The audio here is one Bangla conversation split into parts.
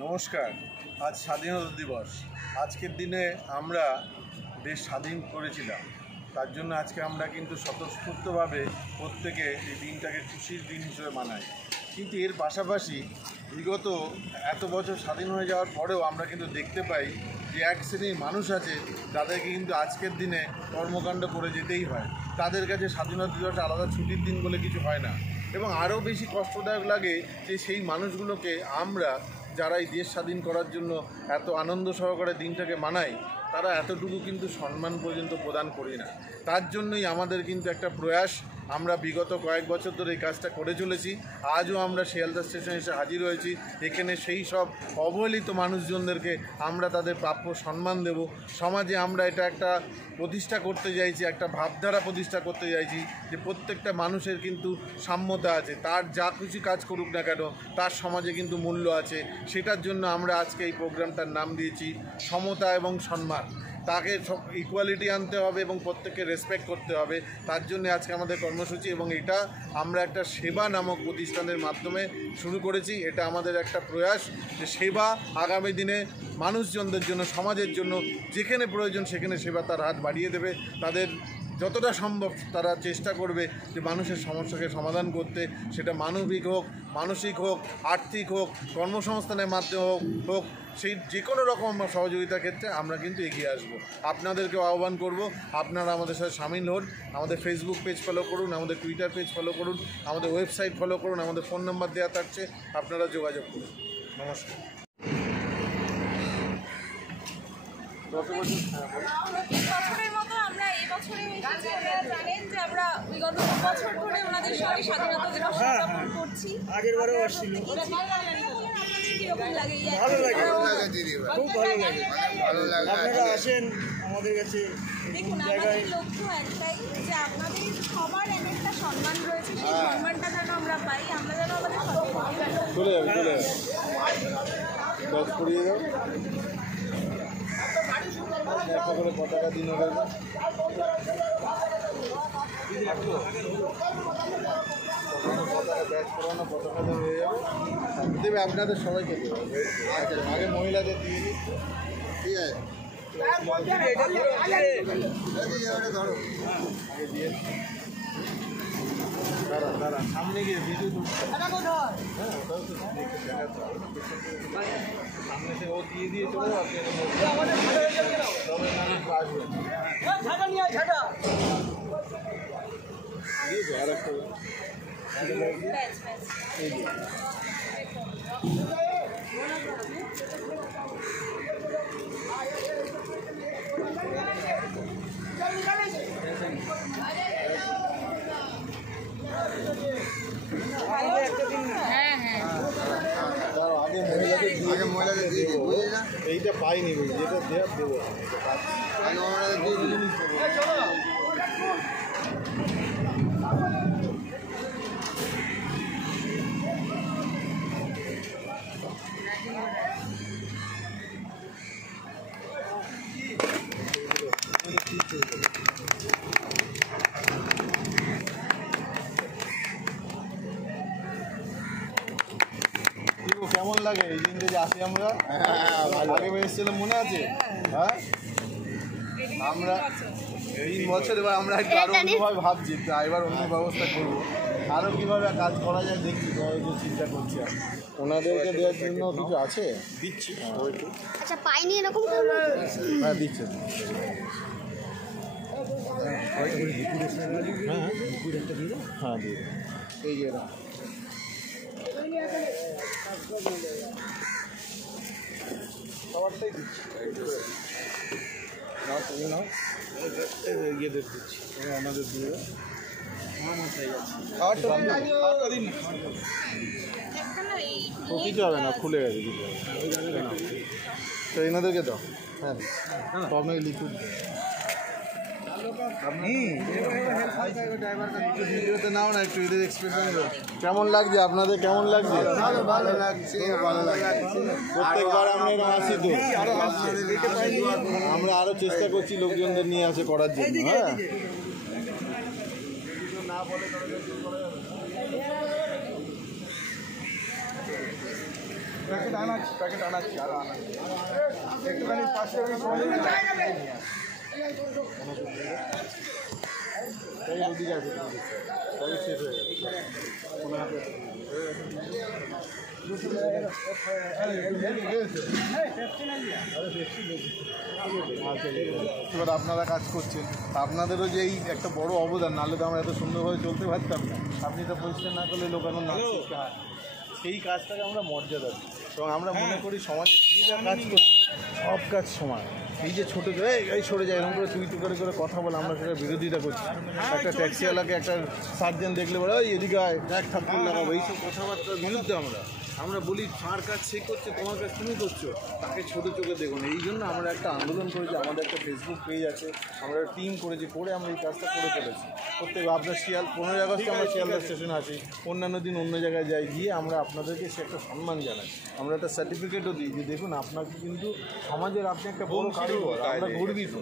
নমস্কার। আজ স্বাধীনতা দিবস। আজকের দিনে আমরা দেশ স্বাধীন করেছিলাম, তার জন্য আজকে আমরা কিন্তু স্বতঃস্ফূর্তভাবে প্রত্যেকে এই দিনটাকে খুশির দিন হিসেবে মানাই। কিন্তু এর পাশাপাশি বিগত এত বছর স্বাধীন হয়ে যাওয়ার পরেও আমরা কিন্তু দেখতে পাই যে এক শ্রেণীর মানুষ আছে যাদেরকে কিন্তু আজকের দিনে কর্মকাণ্ড করে যেতেই হয়। তাদের কাছে স্বাধীনতা দিবস আলাদা ছুটির দিন বলে কিছু হয় না, এবং আরও বেশি কষ্টদায়ক লাগে যে সেই মানুষগুলোকে আমরা যারা এই দেশ স্বাধীন করার জন্য এত আনন্দ সহকারে দিনটাকে মানাই, তারা এতটুকু কিন্তু সম্মান পর্যন্ত প্রদান করি না। তার জন্যই আমাদের কিন্তু একটা প্রয়াস, আমরা বিগত কয়েক বছর ধরে এই কাজটা করে চলেছি। আজও আমরা শিয়ালদা স্টেশনে এসে হাজির হয়েছি। এখানে সেই সব অবহেলিত মানুষজনদেরকে আমরা তাদের প্রাপ্য সম্মান দেব। সমাজে আমরা এটা একটা প্রতিষ্ঠা করতে চাইছি, একটা ভাবধারা প্রতিষ্ঠা করতে চাইছি যে প্রত্যেকটা মানুষের কিন্তু সাম্যতা আছে, তার যা খুশি কাজ করুক না কেন তার সমাজে কিন্তু মূল্য আছে। সেটার জন্য আমরা আজকে এই প্রোগ্রামটার নাম দিয়েছি সমতা এবং সম্মান। তাকে ইকুয়ালিটি আনতে হবে এবং প্রত্যেককে রেসপেক্ট করতে হবে। তার জন্য আজকে আমাদের কর্মসূচি, এবং এটা আমরা একটা সেবা নামক প্রতিষ্ঠানের মাধ্যমে শুরু করেছি। এটা আমাদের একটা প্রয়াস যে সেবা আগামী দিনে মানুষজনদের জন্য, সমাজের জন্য যেখানে প্রয়োজন সেখানে সেবা তার হাত বাড়িয়ে দেবে। তাদের যতটা সম্ভব তারা চেষ্টা করবে যে মানুষের সমস্যাকে সমাধান করতে, সেটা মানবিক হোক, মানসিক হোক, আর্থিক হোক, কর্মসংস্থানের মাধ্যমে হোক, সেই যে কোনো রকম সহযোগিতার ক্ষেত্রে আমরা কিন্তু এগিয়ে আসবো। আপনাদেরকেও আহ্বান করব, আপনারা আমাদের সাথে সামিল হন। আমাদের ফেসবুক পেজ ফলো করুন, আমাদের টুইটার পেজ ফলো করুন, আমাদের ওয়েবসাইট ফলো করুন, আমাদের ফোন নাম্বার দেওয়া থাকছে, আপনারা যোগাযোগ করুন। নমস্কার। বছরের মতো আমরা এই বছরে এসেছি। আপনারা জানেন যে আমরা বিগত বছর ধরে ওনাদের সঙ্গে স্বাধীনতা দিবস উদযাপন করছি। আগের বারেও আসছিল। কিরকম লাগে? ভালো লাগে, খুব ভালো লাগে। আপনারা আসেন আমাদের কাছে। দেখুন, আমাদের লক্ষ্য একটাই যে আপনাদের সবার একটা সম্মান রয়েছে, সেই সম্মানটা যেন আমরা পাই, আমরা যেন আমাদের চলে যাবে করিয়ে দাও, একটা করে পতাকা দিন ওদের পতাকা ব্যাচ করানো, পতাকা হয়ে যাবে, দেবে আপনাদের সবাইকে দেবে। আগে মহিলাদের দিয়ে দিই, ঠিক আছে? ধরো আগে দিয়ে দাঁড়া সামনে গিয়ে ভিডিও তুলছে। হ্যাঁ, ওটাও তো দেখাতে হবে, সামনে থেকে ও দিয়ে দিয়ে চলে আসবে, তবে মানুষ আসবে। দিয়েছে আর একটা এইটা পাইনি, যেটা দেওয়ার দেবো। কেমন লাগে এই দিনটা যে আসি আমরা? আগে এসেছিলাম, মনে আছে? হ্যাঁ, আমরা 3 বছর, এবার আমরা একটু আরো অন্যভাবে ভাবছি, এবার অন্য ব্যবস্থা করবো, আরও কীভাবে কাজ করা যায় দেখছি, চিন্তা করছি। ওনাদেরকে দেওয়ার জন্য কিছু আছে, দিচ্ছি। আচ্ছা, পাইনি এরকম? হ্যাঁ, দিচ্ছে। হ্যাঁ, দিয়ে এই যে সবারটাই দিচ্ছি, তুমি নাও, ইয়েদের দিচ্ছি, আমাদের দিয়ে কিছু হবে না, খুলে গেছে কিছু তো এনাদেরকে দাও। হ্যাঁ, তো আপনাকে লিকুইড ভিডিওতে নাও না, একটু এদের এক্সপ্রেশন কেমন লাগছে আপনাদের? কেমন লাগছে? ভালো লাগছে, ভালো লাগছে। প্রত্যেকবার আমরা এরকম আসি তো, আমরা আরো চেষ্টা করছি লোকজনদের নিয়ে আসে করার জন্য। হ্যাঁ, না বলে প্যাকেট আনাচ্ছি আরও আনাচ্ছি একটুখানি পাশে ওদিকে আছে শেষ হয়ে এবার আপনারা কাজ করছেন, আপনাদেরও যে এই একটা বড় অবদান, নাহলে তো আমরা এত সুন্দরভাবে চলতে পারতাম না। আপনি তো পরিষ্কার না করলে লোক এখন না সেই কাজটাকে আমরা মর্যাদা দিই এবং আমরা মনে করি সমাজে কী যা কাজ করছে সব কাজ সমান। এই যে ছোটো এই সরে যায় এরকম করে তুই করে কথা বলে আমরা সেটা বিরোধিতা করছি। একটা ট্যাক্সিওয়ালাকে একটা সার্জেন্ট দেখলে বলে ওই এদিকে এক ঠাকুর লাগাবো, এইসব কথাবার্তার বিরুদ্ধে আমরা বলি তার কাজ সে করছে, তোমার কাজ তুমি করছো, তাকে ছোটো চোখে দেখুন। এই জন্য আমরা একটা আন্দোলন করেছি, আমাদের একটা ফেসবুক পেজ আছে, আমরা টিম করেছি, করে আমরা এই কাজটা করে চলেছি। প্রত্যেক আপনার 15ই আগস্টে আমরা শিয়ালদা স্টেশনে আসি, অন্যান্য দিন অন্য জায়গায় যাই, গিয়ে আমরা আপনাদেরকে সে একটা সম্মান জানাই, আমরা একটা সার্টিফিকেটও দিই যে দেখুন আপনাকে কিন্তু সমাজের আপনি একটা বড় কারিগর, আমরা গর্বিত।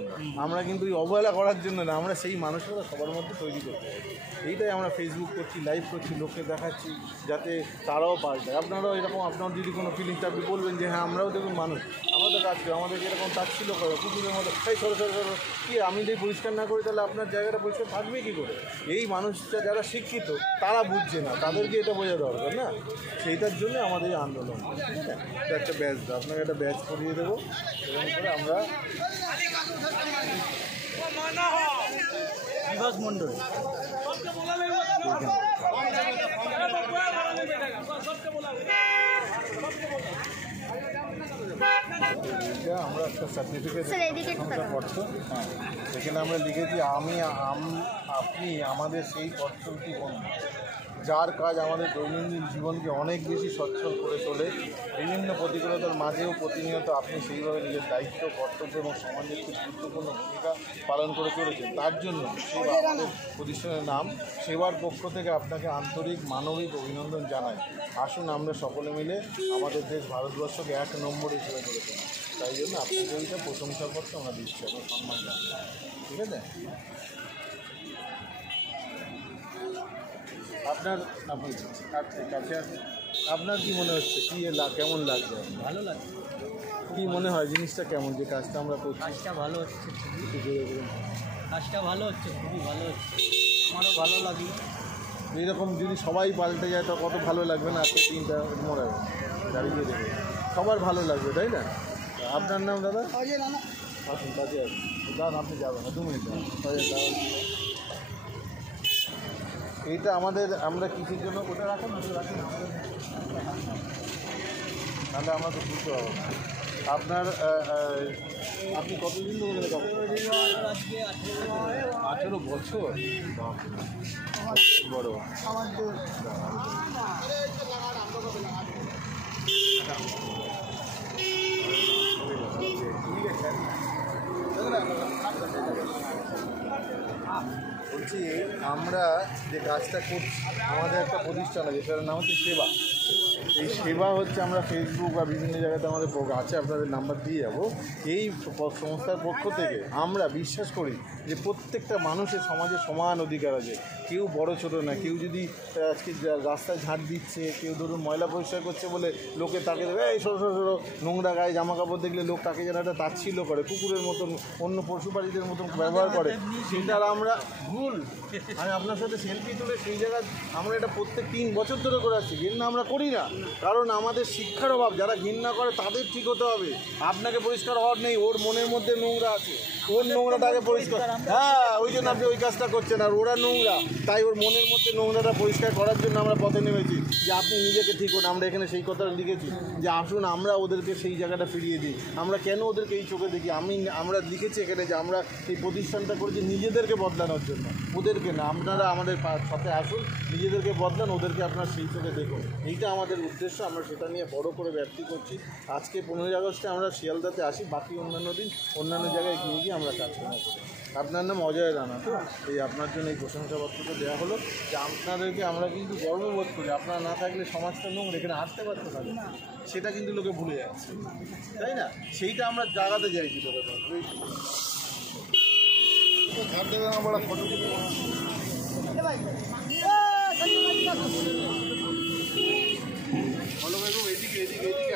আমরা কিন্তু এই অবহেলা করার জন্য না, আমরা সেই মানুষেরা সবার মধ্যে তৈরি করতে পারি। এইটাই আমরা ফেসবুক করছি, লাইভ করছি, লোককে দেখাচ্ছি যাতে তারাও পাল্টায়। আপনারাও এরকম আপনার যদি কোনো ফিলিংস আপনি বলবেন যে হ্যাঁ আমরাও দেখুন মানুষ, আমরা তো কাজ করি, আমাদেরকে এরকম তাচ্ছিল করে কুকুরের মতো সেই সরো কি আমি যদি পরিষ্কার না করি তাহলে আপনার জায়গাটা পরিষ্কার থাকবে কী করে? এই মানুষটা যারা শিক্ষিত তারা বুঝছে না, তাদেরকে এটা বোঝা দরকার না, সেইটার জন্য আমাদের এই আন্দোলন। ঠিক আছে, তো একটা ব্যাচ দাও, আপনাকে একটা ব্যাচ করিয়ে দেবো, এরকম করে আমরা বিভাস মণ্ডল আমরা একটা সার্টিফিকেট পত্র, হ্যাঁ সেখানে আমরা লিখেছি আপনি আমাদের সেই পত্রটি বন্ধু, যার কাজ আমাদের দৈনন্দিন জীবনকে অনেক বেশি সচ্ছল করে তোলে। বিভিন্ন প্রতিকূলতার মাঝেও প্রতিনিয়ত আপনি সেইভাবে নিজের দায়িত্ব, কর্তব্য এবং সমাজের খুব গুরুত্বপূর্ণ ভূমিকা পালন করে চলেছেন। তার জন্য সেবা আমাদের প্রতিষ্ঠানের নাম, সেবার পক্ষ থেকে আপনাকে আন্তরিক মানবিক অভিনন্দন জানাই। আসুন আমরা সকলে মিলে আমাদের দেশ ভারতবর্ষকে 1 নম্বর হিসেবে করে তুলি। তাই জন্য আপনাদের ওইটা প্রশংসাপত্র আমরা দিচ্ছি, আমরা সম্মান জানাই। ঠিক আছে, আপনার কাছে আছে, আপনার কি মনে হচ্ছে, কি কেমন লাগছে? ভালো লাগছে। কি মনে হয় জিনিসটা কেমন, যে কাজটা আমরা করছি? কাজটা ভালো হচ্ছে, কাজটা ভালো হচ্ছে, খুবই ভালো হচ্ছে, আমারও ভালো লাগলো। এইরকম যদি সবাই পাল্টে যায় তো কত ভালো লাগবে না? আজকে 3টা মরে দাঁড়িয়ে দেবে, সবার ভালো লাগবে, তাই না? আপনার নাম দাদা? আসুন কাছে আসুন, দাদা আপনি যাবেন না, 2 মিনিট এইটা আমাদের, আমরা কিছুর জন্য ওটা রাখুন, রাখুন নাহলে আমরা তো বুঝতে পারবো না। আপনার আপনি কতদিন ধরে 18 বছর? বড় বলছি, আমরা যে কাজটা করছি আমাদের একটা প্রতিষ্ঠান আছে, সেটার নাম হচ্ছে সেবা। এই সেবা হচ্ছে আমরা ফেসবুক বা বিভিন্ন জায়গাতে আমাদের আছে, আপনাদের নাম্বার দিয়ে যাবো। এই সংস্থার পক্ষ থেকে আমরা বিশ্বাস করি যে প্রত্যেকটা মানুষের সমাজে সমান অধিকার আছে, কেউ বড় ছোটো না। কেউ যদি আজকে রাস্তায় ঝাঁট দিচ্ছে, কেউ ধরুন ময়লা পরিষ্কার করছে বলে লোকে তাকে দেবে এই সরো নোংরা গায়ে জামা কাপড় দেখলে লোক তাকে যেন একটা তাচ্ছিল্য করে, কুকুরের মতন অন্য পশু পাখিদের মতন ব্যবহার করে, সেটার আমরা ভুল। আমি আপনার সাথে সেলফি তুলে সেই জায়গায় আমরা এটা প্রত্যেক 3 বছর ধরে করে আসছি। ঘৃণা আমরা করি না, কারণ আমাদের শিক্ষার অভাব। যারা ঘৃণা করে তাদের ঠিক হতে হবে। আপনাকে পরিষ্কার হওয়ার নেই, ওর মনের মধ্যে নোংরা আছে, ওর নোংরাটাকে পরিষ্কার, হ্যাঁ ওই জন্য আপনি ওই কাজটা করছেন। আর ওরা নোংরা, তাই ওর মনের মধ্যে নোংরাটা পরিষ্কার করার জন্য আমরা পথে নেমেছি যে আপনি নিজেকে ঠিক করুন। আমরা এখানে সেই কথাটা লিখেছি যে আসুন আমরা ওদেরকে সেই জায়গাটা ফিরিয়ে দিই। আমরা কেন ওদেরকে এই চোখে দেখি? আমরা লিখেছি এখানে যে আমরা এই প্রতিষ্ঠানটা করেছি নিজেদেরকে বদলানোর জন্য, ওদেরকে না। আপনারা আমাদের সাথে আসুন, নিজেদেরকে বদলান, ওদেরকে আপনার সেই চোখে দেখুন। এইটা আমাদের উদ্দেশ্য, আমরা সেটা নিয়ে বড় করে ব্যাপ্তি করছি। আজকে 15ই আগস্টে আমরা শিয়ালদাতে আসি, বাকি অন্যান্য দিন অন্যান্য জায়গায় গিয়ে আমরা কাজকর্ম করি। আপনার নাম অজয় রানা তো? এই আপনার জন্য এই প্রশংসাপত্রটা দেওয়া হলো যে আপনাদেরকে আমরা কিন্তু গর্ববোধ করি। আপনারা না থাকলে সমাজটা নোংরা, এখানে আসতে পারতো না, সেটা কিন্তু লোকে ভুলে যাচ্ছে, তাই না? সেইটা আমরা জাগাতে চাইছি তোকে। ধার দেবে না বড় ফটো ভালো ভাই, এদিকে এদিকে এদিকে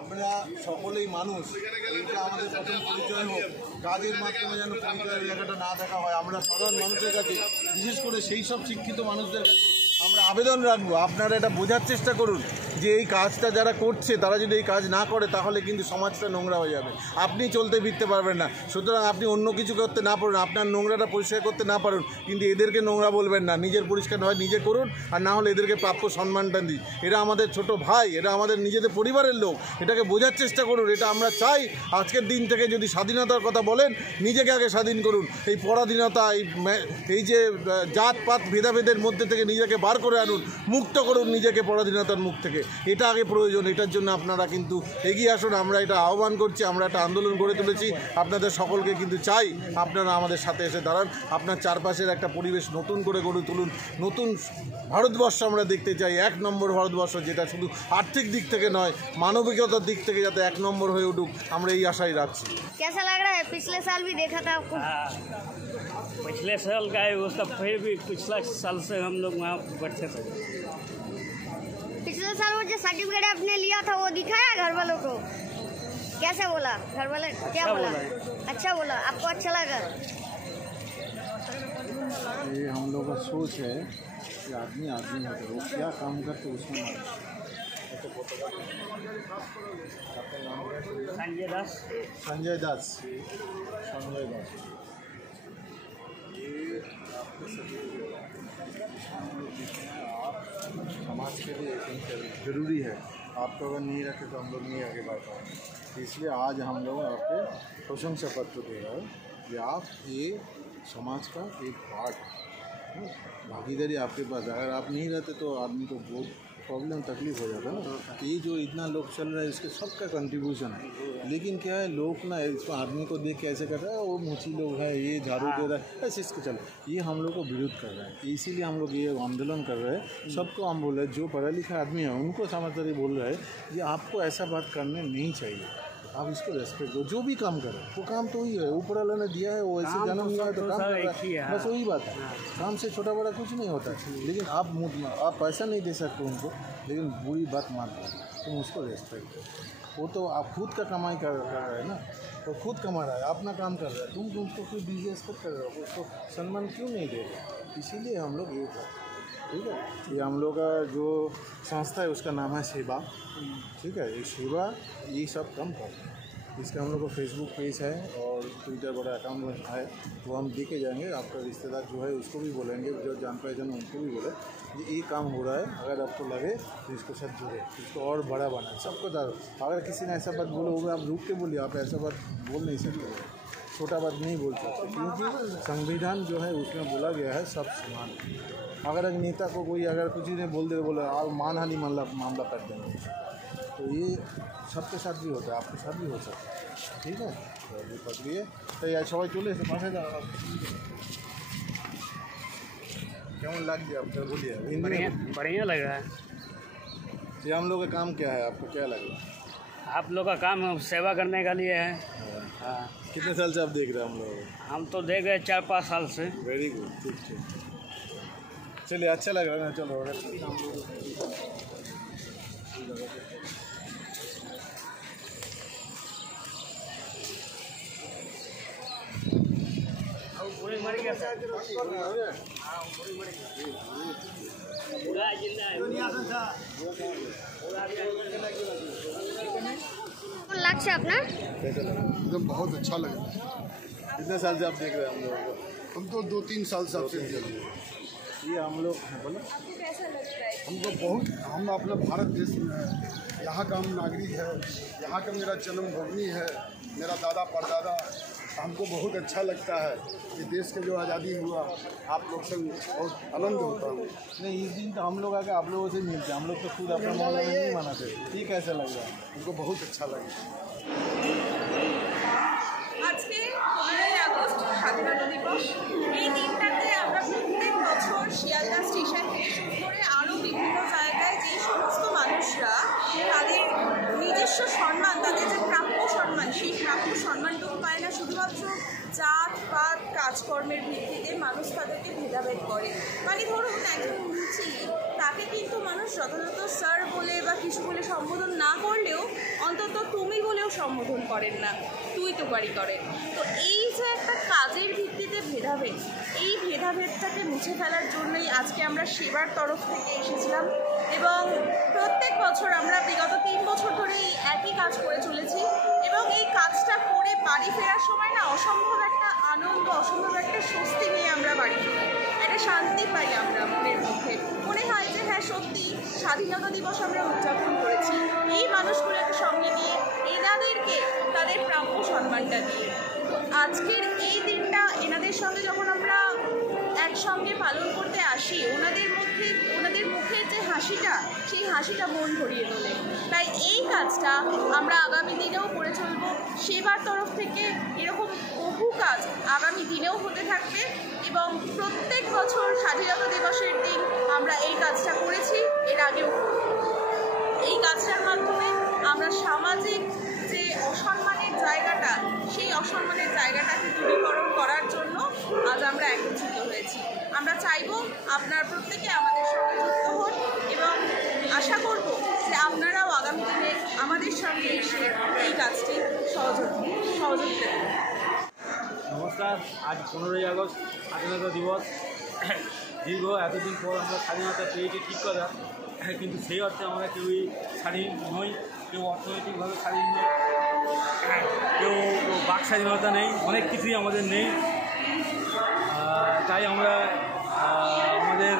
আমরা সকলেই মানুষ, এটা আমাদের প্রথম পরিচয় হোক। কাজের মাধ্যমে যেন পরিচয়ের জায়গাটা না দেখা হয়। আমরা সাধারণ মানুষের কাছে, বিশেষ করে সেই সব শিক্ষিত মানুষদের কাছে আমরা আবেদন রাখবো, আপনারা এটা বোঝার চেষ্টা করুন যে এই কাজটা যারা করছে তারা যদি এই কাজ না করে তাহলে কিন্তু সমাজটা নোংরা হয়ে যাবে। আপনি চলতে ফিরতে পারবেন না, সুতরাং আপনি অন্য কিছু করতে না পারুন, আপনার নোংরাটা পরিষ্কার করতে না পারুন, কিন্তু এদেরকে নোংরা বলবেন না। নিজের পরিষ্কার হয় নিজে করুন, আর না হলে এদেরকে প্রাপ্য সম্মানটা দিই। এরা আমাদের ছোট ভাই, এরা আমাদের নিজেদের পরিবারের লোক, এটাকে বোঝার চেষ্টা করুন। এটা আমরা চাই আজকের দিন থেকে যদি স্বাধীনতার কথা বলেন, নিজেকে আগে স্বাধীন করুন। এই পরাধীনতা, এই যে জাতপাত ভেদাভেদের মধ্যে থেকে নিজেকে বার করে আনুন, মুক্ত করুন নিজেকে পরাধীনতার মুখ থেকে। এটা আগে প্রয়োজন, এটার জন্য আপনারা কিন্তু এগিয়ে আসুন। আমরা এটা আহ্বান করছি, আমরা একটা আন্দোলন গড়ে তুলেছি। আপনাদের সকলকে কিন্তু চাই আপনারা আমাদের সাথে এসে দাঁড়ান। আপনার চারপাশের একটা পরিবেশ নতুন করে গড়ে তুলুন। নতুন ভারতবর্ষ আমরা দেখতে চাই, 1 নম্বর ভারতবর্ষ, যেটা শুধু আর্থিক দিক থেকে নয়, মানবিকতার দিক থেকে যাতে 1 নম্বর হয়ে উঠুক, আমরা এই আশাই রাখছি। कैसा लग रहा है? पिछले साल भी देखा था आपको। पिछले साल का है उसका, फिर भी पिछला साल से हम लोग वहाँ बैठते थे। पिछले साल वो जो सर्टिफिकेट आपने लिया था वो दिखाया घर वालों को? कैसे बोला घर वाले? क्या बोला? अच्छा बोला, आपको अच्छा लगा? ये हम लोग का सोच है कि आदमी आदमी होता है, वो क्या काम करते उसमें संजय दास। संजय दास, संजय दास, आप समाज के लिए ज़रूरी है। आपको अगर नहीं रखे तो हम लोग नहीं आगे बढ़ पाएंगे। इसलिए आज हम लोग आपके प्रशंसा पत्र दे रहे हैं कि आप ये समाज का एक पार्ट, भागीदारी आपके पास। अगर आप नहीं रहते तो आदमी को बहुत प्रॉब्लम तकलीफ हो जाता है ना। ये जो इतना लोग चल रहा है इसके सबका कंट्रीब्यूशन है, लेकिन क्या है लोग ना इसको आदमी को देख के ऐसे कर रहा है, वो मुची लोग है, ये झाड़ू दे रहा है, ऐसे इसके चल, ये हम लोग को विरोध कर रहा है। इसीलिए हम लोग ये आंदोलन कर रहे हैं। सबको हम बोल रहे हैं, जो पढ़ा लिखा आदमी है उनको समझदारी बोल रहे हैं कि आपको ऐसा बात करने नहीं चाहिए, आप इसको रेस्पेक्ट दो। जो भी काम करें वो काम तो वही है, ऊपर वाला ने दिया है, वो ऐसे जन्म लिया है तो काम कर रहा है, बस वही बात है। काम से छोटा बड़ा कुछ नहीं होता। लेकिन आप पैसा नहीं दे सकते उनको, लेकिन बुरी बात मान दो, तुम उसको रेस्पेक्ट दो। वो तो आप खुद का कमाई कर रहे हैं ना, तो खुद कमा रहा है, अपना काम कर रहा है, तुम उसको कोई बिजनेस कर रहे हो, उसको सम्मान क्यों नहीं दे रहे? इसीलिए हम लोग ये करते हैं, ठीक है। ये हम लोग का जो संस्था है उसका नाम है सेवा, ठीक है। ये सेवा ये सब कम कर, इसका हम लोग का फेसबुक पेज है और ट्विटर बड़ा अकाउंट में है, वो हम देके जाएंगे। आपका रिश्तेदार जो है उसको भी बोलेंगे, जो जान पहचान उनको भी बोले ये काम हो रहा है, अगर आपको लगे तो इसको साथ जुड़े, इसको और बड़ा बनाए, सबको डालो। अगर किसी ने ऐसा बात बोला होगा आप रुक के बोलिए, आप ऐसा बात बोल नहीं सकते, छोटा बात नहीं बोल सकते, क्योंकि संविधान जो है उसमें बोला गया है सब समान। अगर एक नेता को कोई अगर कुछ ही नहीं बोला आप मानहानि मामला कर देंगे, तो ये सबके साथ भी होता है, आपके साथ भी हो सकता है, ठीक है। तो अभी पकड़िए तो यार सबाई चले से पास केमन लग गया आपको, बोलिए। बढ़िया लग रहा है। ये हम लोग का काम क्या है, आपको क्या लग रहा है? आप लोग का काम सेवा करने का लिए है। हाँ, कितने साल से आप देख रहे हैं हम लोग? हम तो देख रहे 4-5 साल से। वेरी गुड, ठीक ठीक, चलिए अच्छा लग रहा है ना। चलो लक्ष्य अपना एकदम बहुत अच्छा लगा। कितने साल से आप देख रहे हैं हम लोगों को? हम तो 2-3 साल से आपसे ये हम लोग बोलो, आपको कैसा लगता है? हम तो बहुत, हम अपना भारत देश में है, यहाँ का हम नागरिक है, यहाँ का मेरा जन्मभूमि है, मेरा दादा परदादा हमको बहुत अच्छा लगता है कि देश के जो आज़ादी हुआ आप लोग से बहुत आनंद होता है। नहीं, इस दिन तो हम लोग आके आप लोगों से मिलते हैं, हम लोग तो खुद अपना मोहल्ला में नहीं मनाते। ये कैसा लग रहा है? हमको बहुत अच्छा लगा। আজকে 15ই আগস্ট স্বাধীনতা দিবস। এই দিনটাতে আমরা প্রত্যেক বছর শিয়ালদা স্টেশন থেকে শুরু করে আরও বিভিন্ন জায়গায় যে সমস্ত মানুষরা তাদের নিজস্ব সম্মান, তাদের যে প্রাপ্য সম্মান, সেই প্রাপ্য সম্মানটুকু পায় না, শুধুমাত্র জাত পাত কাজকর্মের ভিত্তিতে মানুষ তাদেরকে ভেদাভেদ করে। মানে ধরুন একজন মুচি, তাকে কিন্তু মানুষ যথাযথ স্যার বলে বা কিছু বলে সম্বোধন না করলেও অন্তত তুমি বলেও সম্বোধন করেন না, তুই তো বাড়ি করেন। তো এই যে একটা কাজের ভিত্তিতে ভেদাভেদ, এই ভেদাভেদটাকে মুছে ফেলার জন্যই আজকে আমরা সেবার তরফ থেকে এসেছিলাম এবং প্রত্যেক বছর আমরা বিগত 3 বছর ধরে এই একই কাজ করে চলেছি এবং এই কাজটা করে বাড়ি ফেরার সময় না অসম্ভব একটা আনন্দ, অসম্ভব একটা স্বস্তি নিয়ে আমরা বাড়ি ফিরি, একটা শান্তি পাই আমরা মনের মধ্যে। মনে হয় যে হ্যাঁ সত্যি স্বাধীনতা দিবস আমরা উদযাপন করেছি এই মানুষগুলোকে সঙ্গে নিয়ে, এনাদেরকে তাদের প্রাপ্য সম্মানটা দিয়ে। তো আজকের এই দিনটা এনাদের সঙ্গে যখন আমরা একসঙ্গে পালন করতে আসি, ওনাদের মুখের যে হাসিটা, সেই হাসিটা মন ভরিয়ে তোলে। তাই এই কাজটা আমরা আগামী দিনেও করে চলব। সেবার তরফ থেকে এরকম বহু কাজ আগামী দিনেও হতে থাকবে এবং প্রত্যেক বছর স্বাধীনতা দিবসের দিন আমরা এই কাজটা করেছি, এর আগেও করব। এই কাজটার মাধ্যমে আমরা সামাজিক যে অসম্মানের জায়গাটা, সেই অসম্মানের জায়গাটাকে দূরীকরণ করার জন্য আজ আমরা একত্রিত হয়েছি। আমরা চাইব আপনারা প্রত্যেকে আমাদের সঙ্গে যুক্ত হন এবং আশা করব যে আপনারাও আগামী দিনে আমাদের সঙ্গে এসে এই কাজটি সহযোগিতা করবেন। নমস্কার, আজ 15ই আগস্ট স্বাধীনতা দিবস। দীর্ঘ এতদিন পর আমরা স্বাধীনতা পেয়েছি ঠিক কথা, কিন্তু সেই অর্থে আমরা কেউই স্বাধীন নই, কেউ অর্থনৈতিকভাবে স্বাধীন নই, কেউ বাক স্বাধীনতা নেই, অনেক কিছুই আমাদের নেই। তাই আমরা আমাদের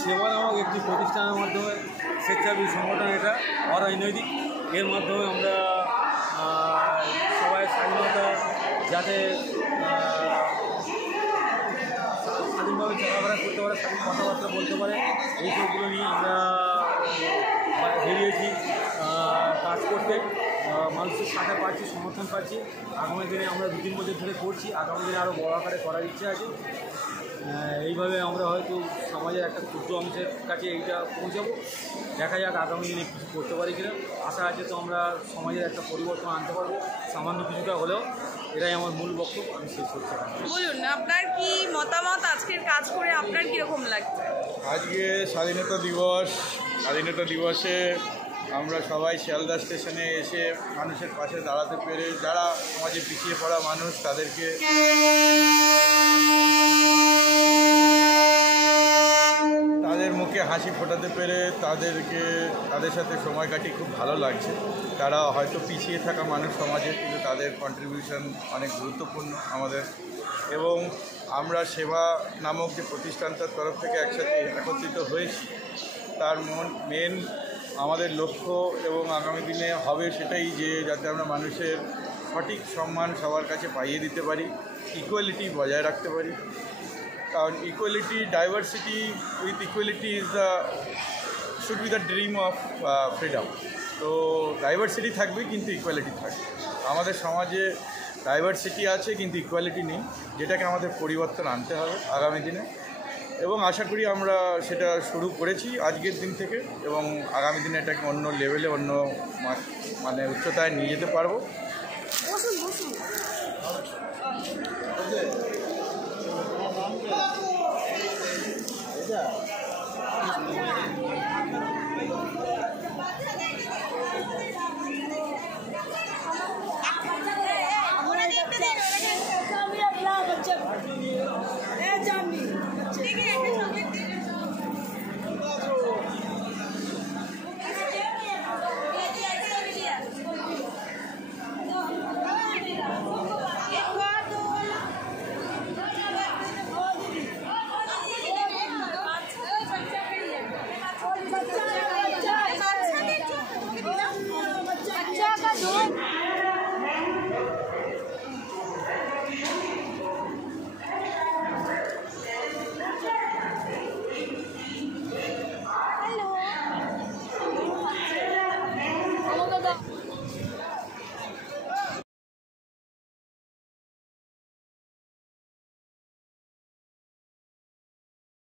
সেবা নামক একটি প্রতিষ্ঠানের মাধ্যমে, স্বেচ্ছাসেবী সংগঠন এটা অরাজনৈতিক, এর মাধ্যমে আমরা সবাই স্বাধীনতা যাতে স্বাধীনভাবে চলাফেরা করতে পারে, স্বাধীন কথাবার্তা বলতে পারে, এই সবগুলো নিয়ে আমরা বেরিয়েছি কাজ করতে। মানুষের সাথে পাচ্ছি, সমর্থন পাচ্ছি। আগামী দিনে আমরা 2-3 বছর ধরে করছি, আগামী দিনে আরও বড় আকারে করার ইচ্ছা আছে। এইভাবে আমরা হয়তো সমাজের একটা ক্ষুদ্র অংশের কাছে এইটা পৌঁছাবো। দেখা যাক আগামী দিনে কিছু করতে পারি কিনা। আশা আছে তো আমরা সমাজের একটা পরিবর্তন আনতে পারবো, সামান্য কিছুটা হলেও। এটাই আমার মূল বক্তব্য, আমি শেষ করছি। বলুন আপনার কি মতামত, আজকের কাজ করে আপনার কীরকম লাগছে? আজকে স্বাধীনতা দিবসে আমরা সবাই শিয়ালদা স্টেশনে এসে মানুষের পাশে দাঁড়াতে পেরে, যারা সমাজে পিছিয়ে পড়া মানুষ তাদেরকে তাদের মুখে হাসি ফোটাতে পেরে তাদের সাথে সময় কাটিয়ে খুব ভালো লাগছে। তারা হয়তো পিছিয়ে থাকা মানুষ সমাজে, কিন্তু তাদের কন্ট্রিবিউশন অনেক গুরুত্বপূর্ণ আমাদের। এবং আমরা সেবা নামক যে প্রতিষ্ঠানটার তরফ থেকে একসাথে একত্রিত হয়েছি, তার মেন আমাদের লক্ষ্য এবং আগামী দিনে হবে সেটাই যে যাতে আমরা মানুষের সঠিক সম্মান সবার কাছে পাইয়ে দিতে পারি, ইকুয়ালিটি বজায় রাখতে পারি। কারণ equality, diversity with equality should be the dream of freedom. তো ডাইভার্সিটি থাকবে কিন্তু ইকুয়ালিটি থাকবে। আমাদের সমাজে ডাইভার্সিটি আছে কিন্তু ইকুয়ালিটি নেই, যেটাকে আমাদের পরিবর্তন আনতে হবে আগামী দিনে। এবং আশা করি আমরা সেটা শুরু করেছি আজকের দিন থেকে এবং আগামী দিনে এটাকে অন্য লেভেলে, অন্য মানে উচ্চতায় নিয়ে যেতে পারবো।